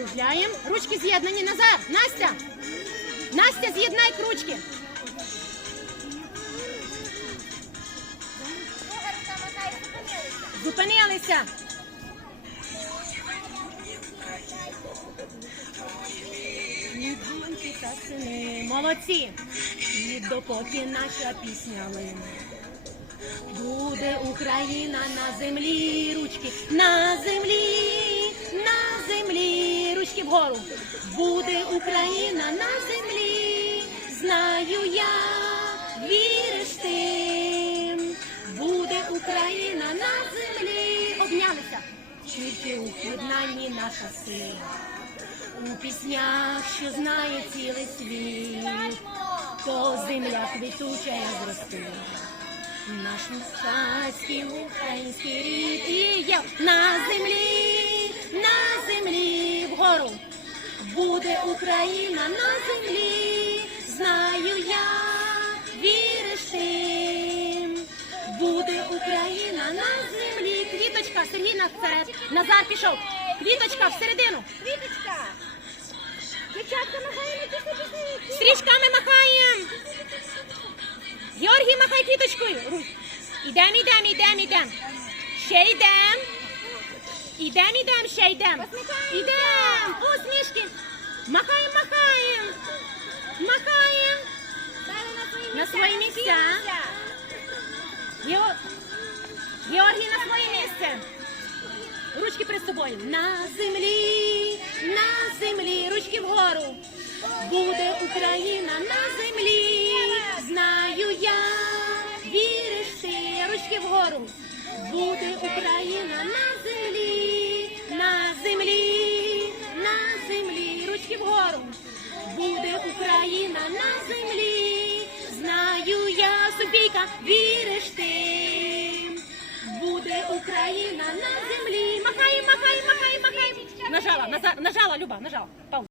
Закругляємо. Ручки з'єднані. Назар. Настя. Настя, з'єднай ручки. Зупинилися. Молодці. І допоки наша пісня лине. Буде Україна на землі, ручки на вгору. Буде Україна на землі, знаю я, віриш ти. Буде Україна на землі. Обнялися. Тільки у єднанні наша сила. У піснях, що знає цілий світ, то земля квітуча зростила. Наш царський український рід і є Буде Україна на землі, знаю я, віриш ти. Буде Україна на землі. Квіточка, Сергій наперед. Назар пішов. Квіточка всередину. Квіточка! Дівчатка, махаємо після пісні. Стрічками махаємо. Георгій, махай квіточкою. Ру- Ідем, ідем, ідем, ідем. Ще йдем. Ідем, ідем, ще йдем. Ідем. Усмішки. Махаємо, на свої На свої місця. Гео- Георгій на своє місце. Ручки перед собою. На землі, на землі, ручки вгору. Буде Україна на землі. Вгору. Буде Україна на землі, на землі, на землі, ручки вгору. Буде Україна на землі. Знаю я, Софійка, віриш ти. Буде Україна на землі. Махай, махай, махай, махай. Нажала, наза- нажала, Люба, нажала.